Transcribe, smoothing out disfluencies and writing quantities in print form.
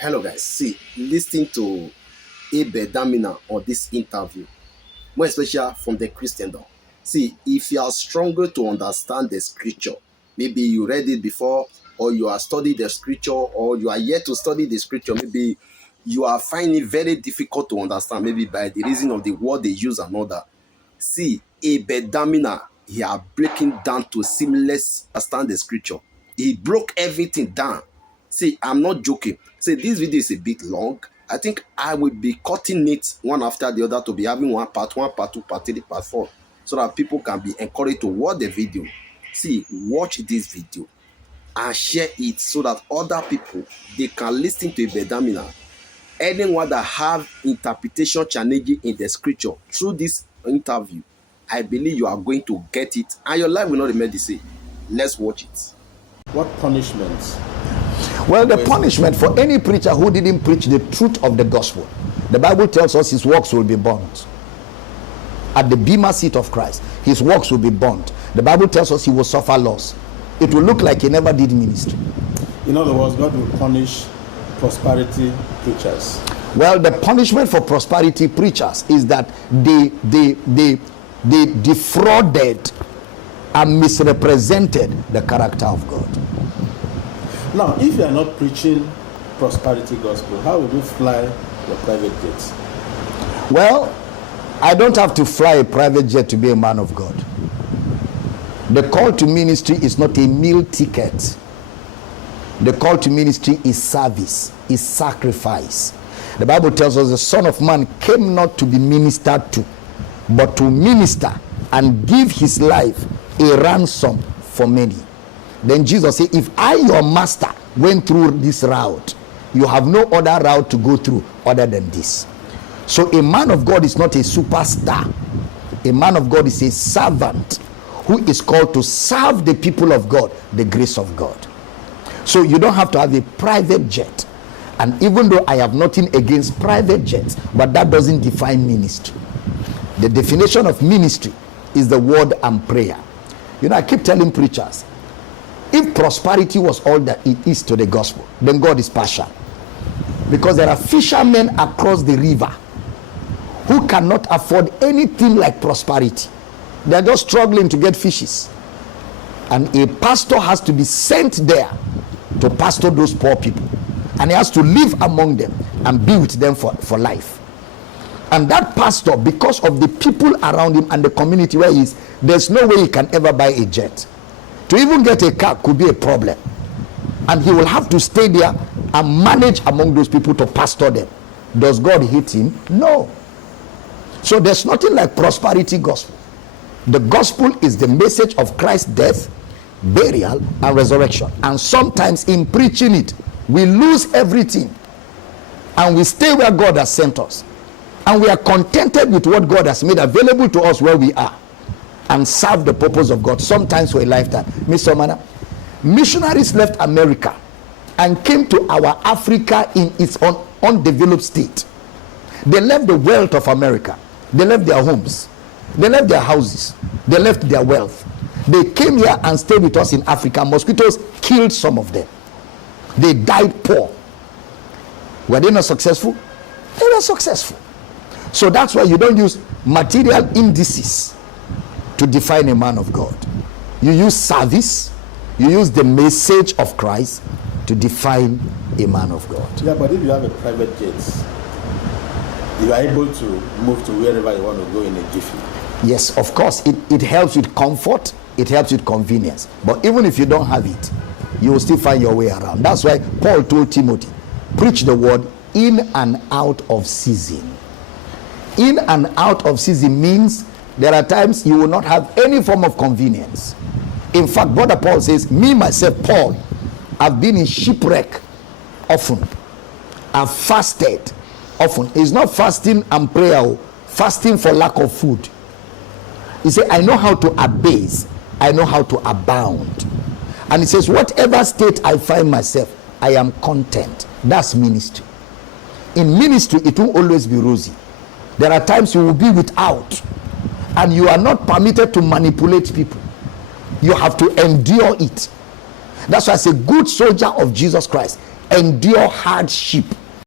Hello guys, see, listen to abel damina on this interview, more especially from the Christendom. See, if you are stronger to understand the scripture, maybe you read it before, or you are studying the scripture, or you are yet to study the scripture, maybe you are finding it very difficult to understand, maybe by the reason of the word they use and all that. See, abel damina, he are breaking down to seamless understand the scripture. He broke everything down. See, I'm not joking. See, this video is a bit long. I think I will be cutting it one after the other to be having one, part 2, part 3, part 4, so that people can be encouraged to watch the video. See, watch this video and share it so that other people, they can listen to Bedamina. Anyone that have interpretation challenges in the scripture through this interview, I believe you are going to get it and your life will not remain the same. Let's watch it. What punishments? Well, the punishment for any preacher who didn't preach the truth of the gospel, the Bible tells us his works will be burnt. At the bema seat of Christ, his works will be burnt. The Bible tells us he will suffer loss. It will look like he never did ministry. In other words, God will punish prosperity preachers. Well, the punishment for prosperity preachers is that they defrauded and misrepresented the character of God. Now, if you are not preaching prosperity gospel, how will you fly your private jets? Well, I don't have to fly a private jet to be a man of God. The call to ministry is not a meal ticket. The call to ministry is service, is sacrifice. The Bible tells us the Son of Man came not to be ministered to, but to minister and give his life a ransom for many. Then Jesus said, if I, your master, went through this route, you have no other route to go through other than this. So a man of God is not a superstar. A man of God is a servant who is called to serve the people of God, the grace of God. So you don't have to have a private jet. And even though I have nothing against private jets, but that doesn't define ministry. The definition of ministry is the word and prayer. You know, I keep telling preachers, if prosperity was all that it is to the gospel, then God is partial. Because there are fishermen across the river who cannot afford anything like prosperity. They are just struggling to get fishes. And a pastor has to be sent there to pastor those poor people. And he has to live among them and be with them for life. And that pastor, because of the people around him and the community where he is, there's no way he can ever buy a jet. To even get a car could be a problem. And he will have to stay there and manage among those people to pastor them. Does God hate him? No. So there's nothing like prosperity gospel. The gospel is the message of Christ's death, burial, and resurrection. And sometimes in preaching it, we lose everything. And we stay where God has sent us. And we are contented with what God has made available to us where we are. And serve the purpose of God, sometimes for a lifetime. Mr. Mana, missionaries left America and came to our Africa in its undeveloped state. They left the wealth of America. They left their homes. They left their houses. They left their wealth. They came here and stayed with us in Africa. Mosquitoes killed some of them. They died poor. Were they not successful? They were successful. So that's why you don't use material indices to define a man of God. You use service, you use the message of Christ to define a man of God. Yeah, but if you have a private jet, you are able to move to wherever you want to go in a jiffy. Yes, of course, it helps with comfort, it helps with convenience. But even if you don't have it, you will still find your way around. That's why Paul told Timothy, preach the word in and out of season. In and out of season means there are times you will not have any form of convenience. In fact, Brother Paul says, me, myself, Paul, I've been in shipwreck often. I've fasted often. It's not fasting and prayer, fasting for lack of food. He said, I know how to abase. I know how to abound. And he says, whatever state I find myself, I am content. That's ministry. In ministry, it won't always be rosy. There are times you will be without. And you are not permitted to manipulate people. You have to endure it. That's why I say, good soldier of Jesus Christ endure hardship